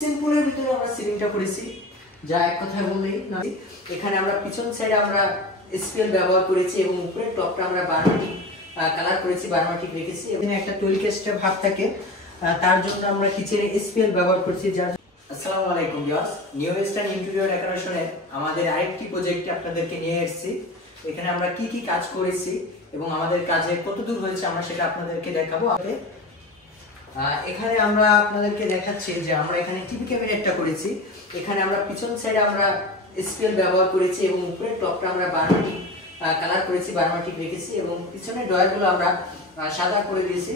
সিম্পলের ভিতরে আমরা সিলিংটা করেছি, যা এক কথায় বললেই না। এখানে আমরা পিছন সাইডে আমরা এসপিএল ব্যবহার করেছি এবং উপরে টপটা আমরা বারমাটিক কালার করেছি, বারমাটিক রেখেছি। এখানে একটা টোয়েলকেস্টের ভাব থাকে, তার জন্য আমরা কিচেনে এসপিএল ব্যবহার করছি। যার আসসালামু আলাইকুম ভিউয়ার্স, নিউ ওয়েস্টার্ন ইন্টেরিয়র ডেকোরেশনে আমাদের আরেকটি প্রজেক্টে আপনাদেরকে নিয়ে এসেছি। এখানে আমরা কি কি কাজ করেছি এবং আমাদের কাজে কতদূর হয়েছে আমরা সেটা আপনাদেরকে দেখাবো। এখানে আমরা আপনাদেরকে দেখাচ্ছি যে আমরা এখানে টিভি ক্যাবিনেটটা করেছি। এখানে আমরা পিছন সাইডে আমরা এসপিএল ব্যবহার করেছি এবং উপরে টপটা আমরা বারমাটিক কালার করেছি, বারমাটিক রেখেছি এবং পিছনের ডয়ারগুলো আমরা সাদা করে দিয়েছি।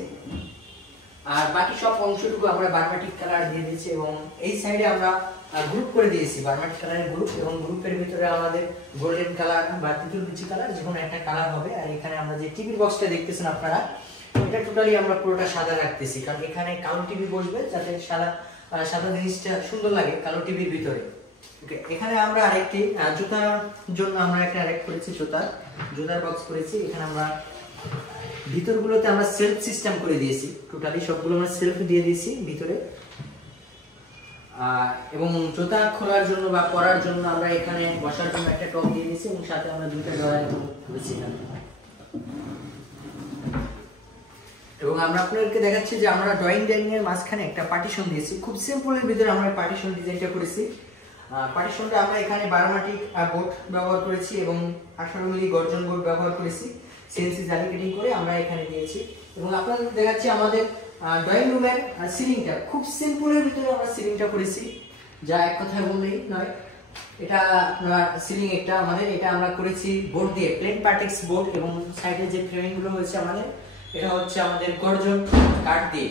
আর বাকি সব অংশটুকু আমরা বারমাটিক কালার দিয়ে দিয়েছি এবং এই সাইডে আমরা গ্রুপ করে দিয়েছি, বারমাটিক কালারের গ্রুপ, এবং গ্রুপের ভিতরে আমাদের গোল্ডেন কালার বা তিতুল বিচি কালার যে কোনো একটা কালার হবে। আর এখানে আমরা যে টিভি বক্সটা দেখতেছেন আপনারা, এটা টোটালি আমরা পুরোটা সাদা রাখতেছি, কারণ এখানে কালো টিভি বসবে যাতে সাদা জিনিসটা সুন্দর লাগে কালো টিভির ভিতরে। ওকে, এখানে আমরা আরেকটি জুতার জন্য আমরা একটা আরেক করেছি, জুতার বক্স করেছি। এখানে আমরা ভিতরগুলোতে আমরা সেলফ সিস্টেম করে দিয়েছি, টোটালি সবগুলো আমরা সেলফ দিয়ে দিয়েছি ভিতরে। এবং জুতা খোলার জন্য বা পরার জন্য আমরা এখানে বসার জন্য একটা টপ দিয়ে দিয়েছি এবং সাথে আমরা দুটো ড্রয়ার করেছি। এবং আমরা আপনাদেরকে দেখাচ্ছি যে আমরা ড্রয়িং ডাইনিং এর মাঝখানে একটা পার্টিশন দিয়েছি, খুব সিম্পলের ভিতরে আমরা পার্টিশন ডিজাইনটা করেছি। পার্টিশনটা আমরা এখানে বারমাটিক বোর্ড ব্যবহার করেছি এবং 18 মিলি গর্জন বোর্ড ব্যবহার করেছি, সিএনসি জালি কাটিং করে আমরা এখানে দিয়েছি। এবং আপনাদের দেখাচ্ছি আমাদের ড্রয়িং রুমের সিলিংটা, খুব সিম্পলের ভিতরে আমরা সিলিংটা করেছি, যা এক কথায় বললেই নয়। এটা সিলিং একটা আমাদের, এটা আমরা করেছি বোর্ড দিয়ে, প্লেন পার্টেক্স বোর্ড, এবং সাইডে যে ফ্রেমিং গুলো হয়েছে আমাদের, এটা হচ্ছে আমাদের গর্জন কাঠ দিয়ে,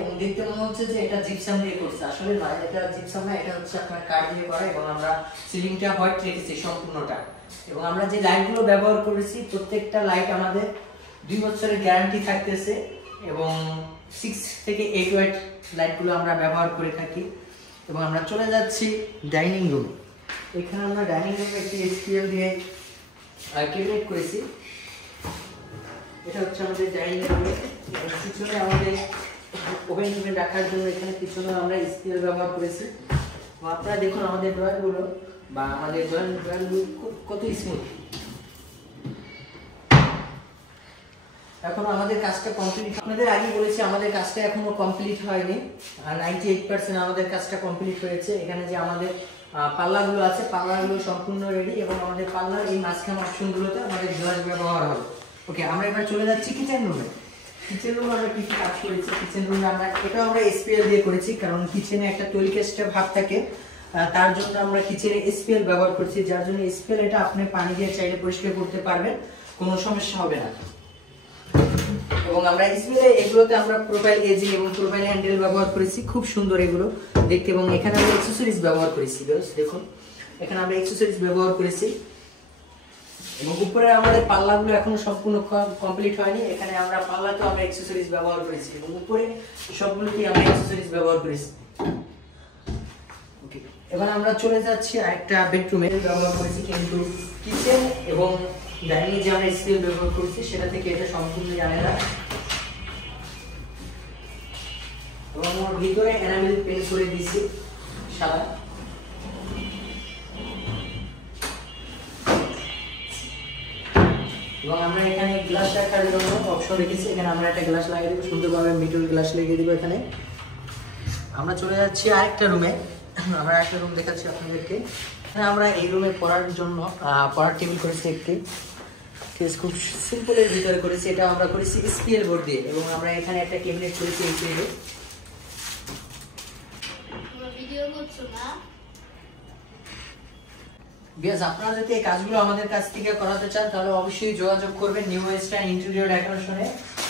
এবং দেখতে মনে হচ্ছে যে এটা জিপসাম দিয়ে করছে, আসলে নয়, এটা জিপসাম না, এটা হচ্ছে আপনার কাঠ দিয়ে করা। এবং আমরা সিলিংটা হোয়াইট রেখেছি সম্পূর্ণটা। এবং আমরা যে লাইটগুলো ব্যবহার করেছি, প্রত্যেকটা লাইট আমাদের 2 বছরের গ্যারান্টি থাকতেছে এবং 6 থেকে 8 ওয়াট লাইটগুলো আমরা ব্যবহার করে থাকি। এবং আমরা চলে যাচ্ছি ডাইনিং রুমে। এখানে আমরা ডাইনিং রুমে একটি এসপিএল দিয়ে ক্যাবিনেট করেছি। এটা হচ্ছে আমাদের ডাইনিং রুমে। পিছনে আমাদের ওভেন টোভেন রাখার জন্য এখানে পিছনে আমরা এসপিএল ব্যবহার করেছি। আপনারা দেখুন আমাদের ড্রয়ারগুলো বা আমাদের ড্রয়ারগুলো কত স্মুথ। এখন আমাদের কাজটা কমপ্লিট, আপনাদের আগে বলেছি আমাদের কাজটা এখনো কমপ্লিট হয়নি, 98% আমাদের কাজটা কমপ্লিট হয়েছে। এখানে যে আমাদের পাল্লাগুলো আছে, পাল্লাগুলো সম্পূর্ণ রেডি এবং আমাদের পাল্লার এই মাঝখানে অপশনগুলোতে আমাদের গ্লাস ব্যবহার হবে। ওকে, আমরা এবার চলে যাচ্ছি কিচেন রুমে। কিচেন রুমে আমরা কি কি কাজ করেছি, কিচেন রুমে আমরা এটা এসপিএল দিয়ে করেছি, কারণ কিচেনে একটা টোয়েলকেস্টের ভাব থাকে, তার জন্য আমরা কিচেনে এসপিএল ব্যবহার করছি। যার জন্য এসপিএল এটা আপনি পানি দিয়ে চাইলে পরিষ্কার করতে পারবেন, কোনো সমস্যা হবে না। এবং আমরা এসপিএল এগুলোতে আমরা প্রোফাইল এজিং এবং প্রোফাইল হ্যান্ডেল ব্যবহার করেছি, খুব সুন্দর এগুলো দেখতে। এবং এখানে আমরা অ্যাকসেসরিজ ব্যবহার করেছি, দেখুন এখানে আমরা অ্যাকসেসরিজ ব্যবহার করেছি। এবং উপরে আমাদের পাল্লাগুলো এখনো সম্পূর্ণ কমপ্লিট হয়নি, এখানে আমরা পাল্লাতেও আমরা অ্যাকসেসরিজ ব্যবহার করেছি এবং উপরে সবগুলোতে আমরা অ্যাকসেসরিজ ব্যবহার করেছি। ওকে, এবার আমরা চলে যাচ্ছি আরেকটা বেডরুমে ব্যবহার করেছি, কিন্তু কিচেন এবং ডাইনিং এ যে আমরা স্কেল ব্যবহার করেছি সেটা থেকে এটা সম্পূর্ণ আলাদা। এবং আমরা ভিতরে এনামেল পেইন্ট করে দিয়েছি সাদা। এবং আমরা এখানে গ্লাস রাখার জন্য অপশন রেখেছি, এখানে আমরা একটা গ্লাস লাগিয়ে দেবো, সুন্দরভাবে মিডল গ্লাস লাগিয়ে দেবো এখানে। আমরা চলে যাচ্ছি আরেকটা রুমে, আমরা আরেকটা রুম দেখাচ্ছি আপনাদেরকে। আমরা এই রুমে পড়ার জন্য পড়ার টেবিল করেছি একটি, খুব সিম্পলের ভিতরে করেছি। এটা আমরা করেছি এসপিএল বোর্ড দিয়ে এবং আমরা এখানে একটা ক্যাবিনেট করেছি এই টেবিলে। আপনারা যদি এই কাজগুলো আমাদের কাছ থেকে করাতে চান তাহলে অবশ্যই যোগাযোগ করবেন নিউ ওয়েস্টার্ন ইন্টেরিয়র ডেকোরেশনে।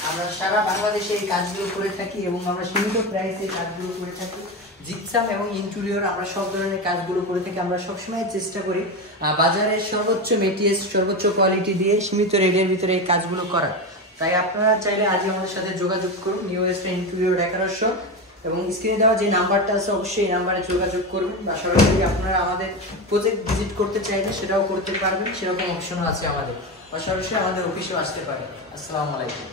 আমরা সারা বাংলাদেশে এই কাজগুলো করে থাকি এবং আমরা সীমিত প্রাইসে কাজগুলো করে থাকি। জিপসাম এবং ইন্টেরিয়র আমরা সব ধরনের কাজগুলো করে থাকি। আমরা সবসময় চেষ্টা করি বাজারের সর্বোচ্চ মেটেরিয়াল, সর্বোচ্চ কোয়ালিটি দিয়ে সীমিত রেটের ভিতরে এই কাজগুলো করার। তাই আপনারা চাইলে আজই আমাদের সাথে যোগাযোগ করুন নিউ ওয়েস্টার্ন ইন্টেরিয়র ডেকোরেশন, এবং স্ক্রিনে দেওয়া যে নাম্বারটা আছে অবশ্যই এই নাম্বারে যোগাযোগ করবেন। বা সরাসরি আপনারা আমাদের প্রজেক্ট ভিজিট করতে চাইলে সেটাও করতে পারবেন, সেরকম অপশনও আছে আমাদের, বা সরাসরি আমাদের অফিসেও আসতে পারেন। আসসালামু আলাইকুম।